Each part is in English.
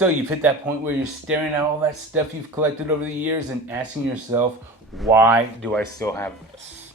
So you've hit that point where you're staring at all that stuff you've collected over the years and asking yourself, why do I still have this?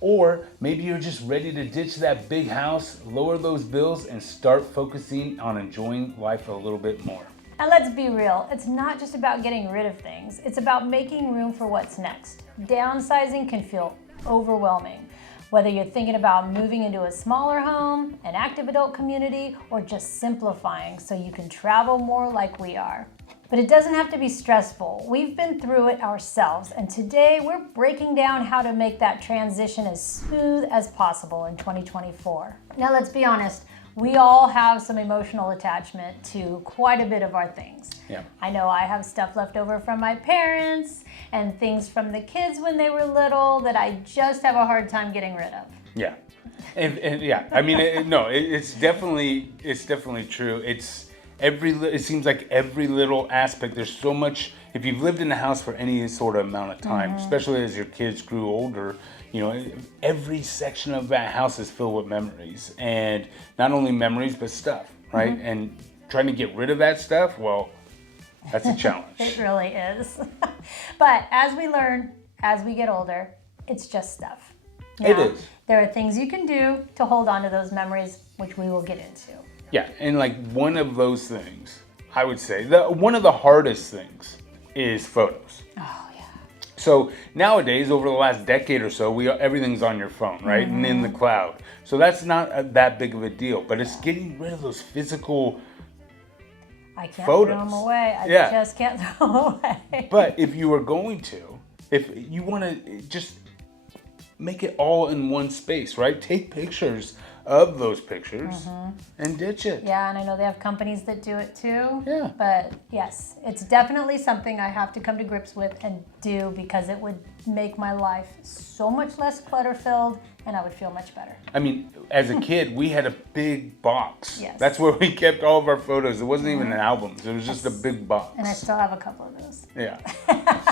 Or maybe you're just ready to ditch that big house, lower those bills, and start focusing on enjoying life a little bit more. And let's be real, it's not just about getting rid of things, it's about making room for what's next. Downsizing can feel overwhelming. Whether you're thinking about moving into a smaller home, an active adult community, or just simplifying so you can travel more like we are. But it doesn't have to be stressful. We've been through it ourselves, and today we're breaking down how to make that transition as smooth as possible in 2024. Now let's be honest, we all have some emotional attachment to quite a bit of our things. Yeah. I know I have stuff left over from my parents and things from the kids when they were little that I just have a hard time getting rid of. Yeah, and yeah, I mean, it's definitely true. It seems like every little aspect. There's so much. If you've lived in the house for any sort of amount of time, especially as your kids grew older, every section of that house is filled with memories, and not only memories but stuff, right? And trying to get rid of that stuff, well, that's a challenge. It really is. But as we learn, as we get older, it's just stuff. Now, it is. There are things you can do to hold on to those memories, which we will get into. Yeah, and like one of those things, I would say, one of the hardest things is photos. Oh, yeah. So nowadays, over the last decade or so, everything's on your phone, right? And in the cloud. So that's not that big of a deal, but it's getting rid of those physical I can't photos. throw them away. I just can't throw them away. But if you were going to, if you want to just make it all in one space, right? Take pictures of those pictures and ditch it. Yeah, and I know they have companies that do it too. Yeah. But yes, it's definitely something I have to come to grips with and do because it would make my life so much less clutter-filled and I would feel much better. I mean, as a kid, we had a big box. Yes. That's where we kept all of our photos. It wasn't even albums. It was just a big box. And I still have a couple of those. Yeah.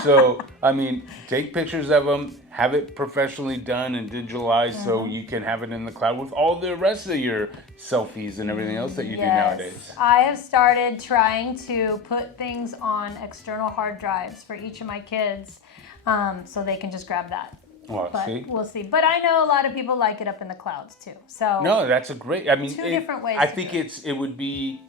So, I mean, take pictures of them, have it professionally done and digitalized so you can have it in the cloud with all the rest of your selfies and everything else that you do nowadays. I have started trying to put things on external hard drives for each of my kids so they can just grab that. Well, But see? we'll see. But I know a lot of people like it up in the clouds too. So No, that's a great, I mean, Two different ways I to think do it. it would be,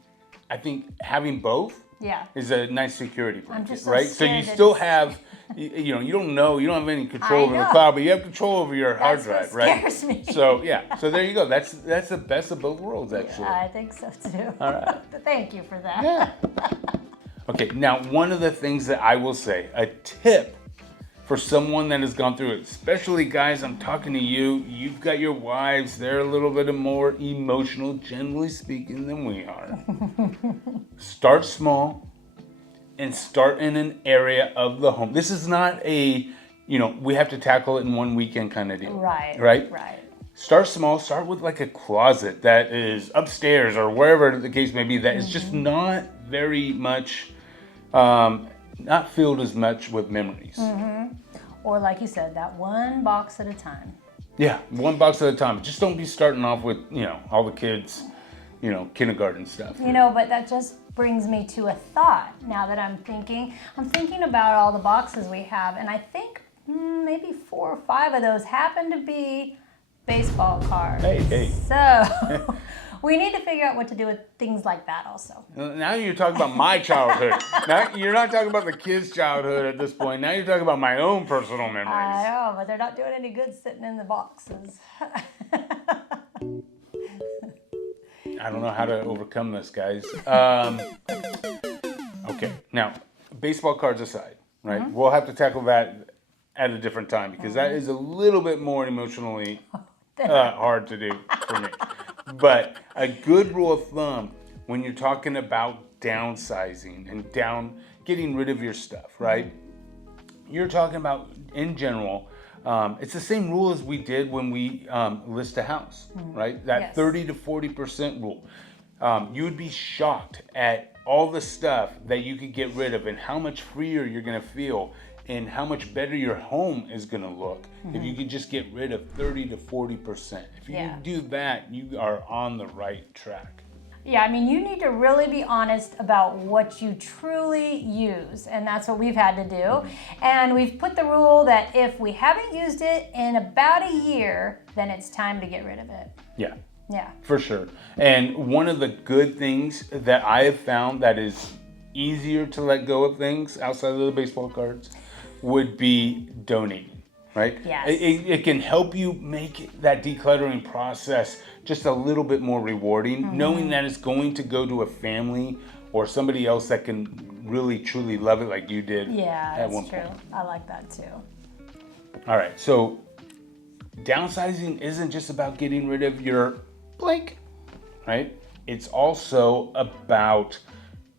I think having both yeah. is a nice security blanket, just so right? So you scared that still it's- have, you don't have any control I over the know. cloud, but you have control over your hard That's drive, what right? scares me. So yeah, so there you go. That's the best of both worlds, actually. I think so too. All right. Thank you for that. Yeah. Okay, now one of the things that I will say, a tip for someone that has gone through it, especially guys, I'm talking to you, you've got your wives, they're a little bit more emotional, generally speaking, than we are. Start small and start in an area of the home. This is not a, we have to tackle it in one weekend kind of deal. Right. Right? Right. Start small, start with like a closet that is upstairs or wherever the case may be that is just not very much, not filled as much with memories. Or like you said, that one box at a time. Yeah, one box at a time. Just don't be starting off with, all the kids, kindergarten stuff. But that just brings me to a thought now that I'm thinking about all the boxes we have, and I think maybe 4 or 5 of those happen to be baseball cards. Hey. So we need to figure out what to do with things like that also. Now you're talking about my childhood. Now you're not talking about the kids' childhood at this point. Now you're talking about my own personal memories. I know, but they're not doing any good sitting in the boxes. I don't know how to overcome this, guys. Okay, now, baseball cards aside, right? We'll have to tackle that at a different time because that is a little bit more emotionally hard to do for me. But a good rule of thumb when you're talking about downsizing and getting rid of your stuff, right? You're talking about, in general, it's the same rule as we did when we list a house, right? That Yes. 30 to 40% rule. You would be shocked at all the stuff that you could get rid of and how much freer you're going to feel and how much better your home is going to look if you could just get rid of 30 to 40%. If you can do that, you are on the right track. Yeah, I mean, you need to really be honest about what you truly use, and that's what we've had to do. And we've put the rule that if we haven't used it in about a year, then it's time to get rid of it. Yeah. Yeah. For sure. And one of the good things that I have found that is easier to let go of things outside of the baseball cards would be donating, right? Yes. It can help you make that decluttering process just a little bit more rewarding, knowing that it's going to go to a family or somebody else that can really truly love it like you did. Yeah, at that's one true. point. I like that too. All right, so downsizing isn't just about getting rid of your blank, right? It's also about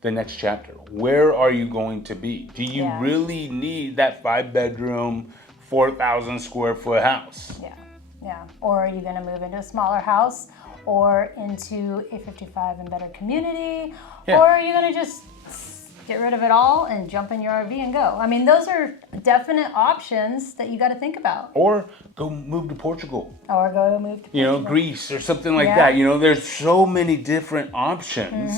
the next chapter. Where are you going to be? Do you Yeah. really need that 5-bedroom, 4,000 square foot house? Yeah, yeah. Or are you going to move into a smaller house or into a 55 and better community? Yeah. Or are you going to just get rid of it all and jump in your RV and go? I mean, those are definite options that you got to think about. Or go move to Portugal, Or go to move to Portugal. Greece or something like Yeah. that. There's so many different options.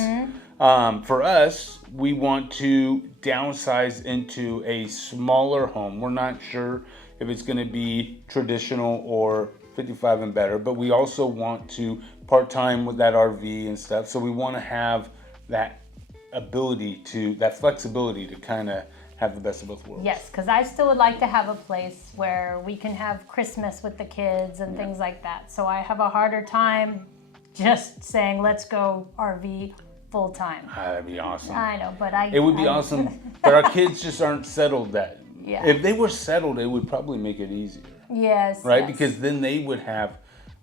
For us, we want to downsize into a smaller home. We're not sure if it's going to be traditional or 55 and better, but we also want to part-time with that RV and stuff. So we want to have that that flexibility to kind of have the best of both worlds. Yes, because I still would like to have a place where we can have Christmas with the kids and things like that. So I have a harder time just saying, let's go RV full time. That'd be awesome. I know, but It would be awesome, but our kids just aren't settled that. Yeah. If they were settled, it would probably make it easier, Yes. right? yes. Because then they would have,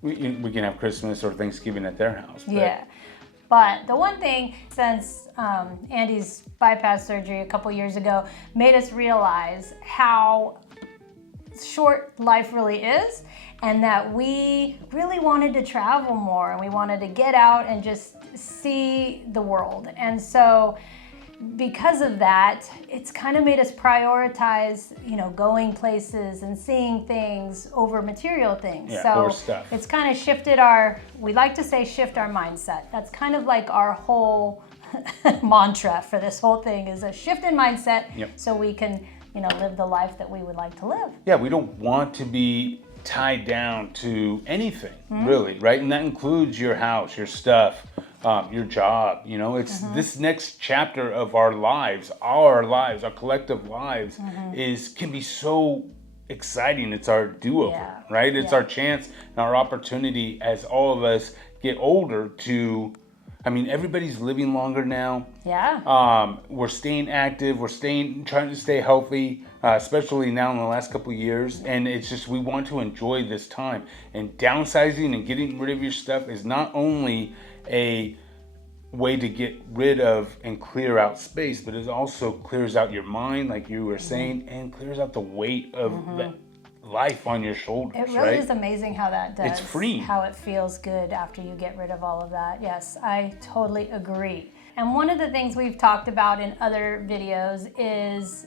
we can have Christmas or Thanksgiving at their house. But Yeah. But the one thing, since Andy's bypass surgery a couple years ago, made us realize how short life really is, and that we really wanted to travel more and we wanted to get out and just see the world. And so because of that, it's kind of made us prioritize, going places and seeing things over material things. Yeah, so over stuff. it's kind of shifted we like to say shift our mindset. That's kind of like our whole mantra for this whole thing, is a shift in mindset. Yep. So we can, live the life that we would like to live. Yeah, we don't want to be tied down to anything, really, right? And that includes your house, your stuff, your job. It's this next chapter of our lives, our collective lives, can be so exciting. It's our do-over, Yeah. right? It's our chance and our opportunity as all of us get older to, everybody's living longer now. Yeah. We're staying active. We're trying to stay healthy, especially now in the last couple of years. And it's just, we want to enjoy this time. And downsizing and getting rid of your stuff is not only a way to get rid of and clear out space, but it also clears out your mind, like you were saying, and clears out the weight of the life on your shoulders. It really right? is amazing how that does. It's freeing. How it feels good after you get rid of all of that. Yes, I totally agree. And one of the things we've talked about in other videos is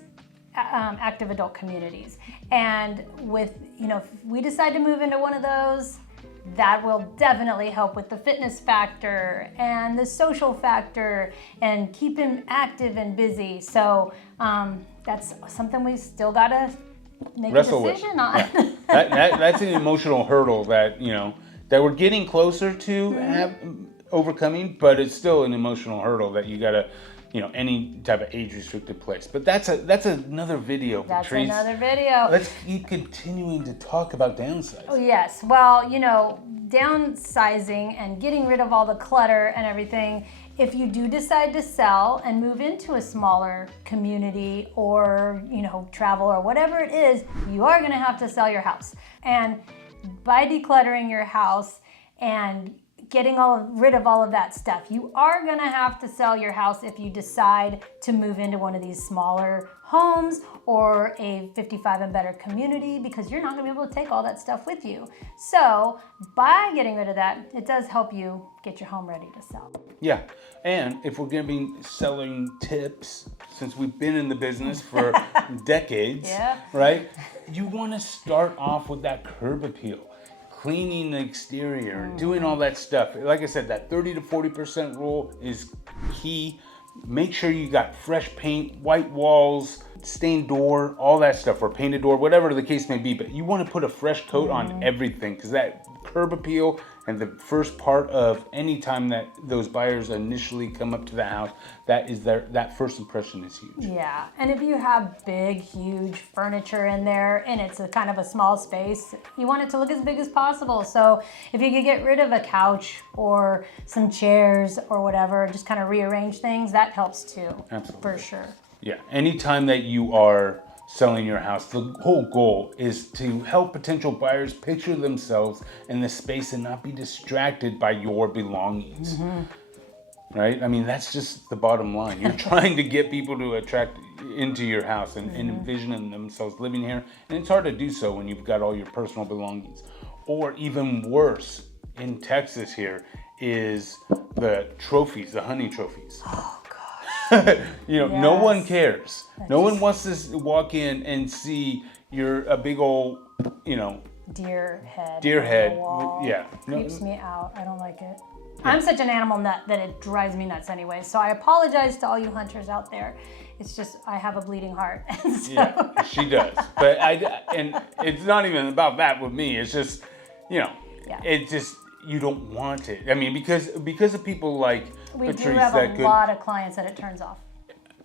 active adult communities. And if we decide to move into one of those, that will definitely help with the fitness factor and the social factor and keeping active and busy. So that's something we still gotta make Wrestle a decision with. on. Yeah. That's an emotional hurdle that that we're getting closer to overcoming, but it's still an emotional hurdle that you gotta any type of age restricted place. But that's another video. That's Patrice. another video. Let's keep continuing to talk about downsizing. Oh yes, well, downsizing and getting rid of all the clutter and everything, if you do decide to sell and move into a smaller community or, travel or whatever it is, you are gonna have to sell your house. And by decluttering your house and getting rid of all of that stuff, you are gonna have to sell your house if you decide to move into one of these smaller homes or a 55 and better community, because you're not gonna be able to take all that stuff with you. So by getting rid of that, it does help you get your home ready to sell. Yeah, and if we're gonna be selling tips, since we've been in the business for decades, Yeah. right? You wanna start off with that curb appeal. cleaning the exterior, and doing all that stuff. Like I said, that 30 to 40% rule is key. Make sure you got fresh paint, white walls, stained door, all that stuff, or painted door, whatever the case may be. But you want to put a fresh coat on everything, because that curb appeal and the first part of any time that those buyers initially come up to the house, that first impression is huge. Yeah, and if you have big, huge furniture in there and it's a kind of a small space, you want it to look as big as possible. So if you could get rid of a couch or some chairs or whatever, just kind of rearrange things, that helps too. Absolutely. For sure. Yeah, anytime that you are selling your house, the whole goal is to help potential buyers picture themselves in the space and not be distracted by your belongings. Right? I mean, that's just the bottom line. You're trying to get people to attract into your house and envisioning themselves living here. And it's hard to do so when you've got all your personal belongings. Or even worse, in Texas here, is the trophies, the hunting trophies. No one cares. No one wants to walk in and see you're a big old, Deer head. deer on the wall. Yeah. Creeps me out. I don't like it. I'm such an animal nut that it drives me nuts anyway. So I apologize to all you hunters out there. It's just I have a bleeding heart. So. Yeah, she does. But and it's not even about that with me. It's just, it's just you don't want it. I mean, because of people like We Patrice do have that a could. lot of clients that it turns off.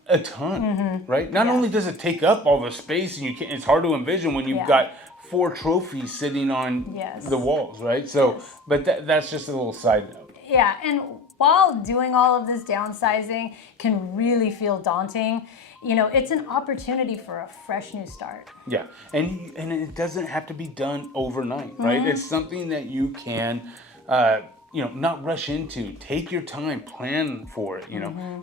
A ton, right? Not only does it take up all the space, and it's hard to envision when you've got 4 trophies sitting on the walls, right? So, but that's just a little side note. Yeah, and while doing all of this downsizing can really feel daunting, it's an opportunity for a fresh new start. Yeah, and it doesn't have to be done overnight, right? It's something that you can, not rush into. Take your time, plan for it.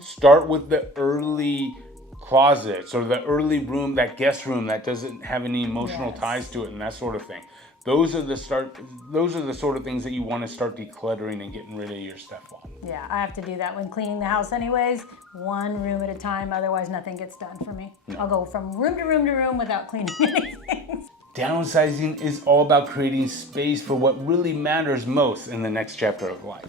Start with the early closets or the early room, that guest room that doesn't have any emotional ties to it, and that sort of thing. Those are the sort of things that you want to start decluttering and getting rid of your stuff on. Yeah, I have to do that when cleaning the house anyways, one room at a time, otherwise nothing gets done for me. No. I'll go from room to room to room without cleaning anything. Downsizing is all about creating space for what really matters most in the next chapter of life.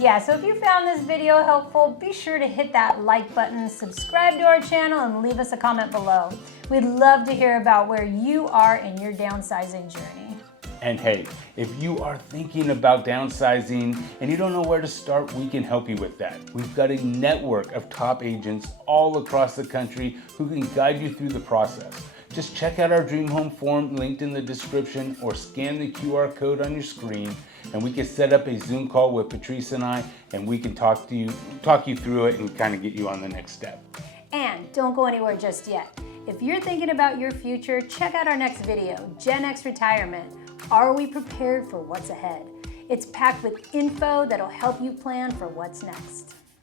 Yeah, so if you found this video helpful, be sure to hit that like button, subscribe to our channel, and leave us a comment below. We'd love to hear about where you are in your downsizing journey. And hey, if you are thinking about downsizing and you don't know where to start, we can help you with that. We've got a network of top agents all across the country who can guide you through the process. Just check out our dream home form linked in the description or scan the QR code on your screen, and we can set up a Zoom call with Patrice and I, and we can talk you through it and kind of get you on the next step. And don't go anywhere just yet. If you're thinking about your future, check out our next video, Gen X Retirement. Are we prepared for what's ahead? It's packed with info that'll help you plan for what's next.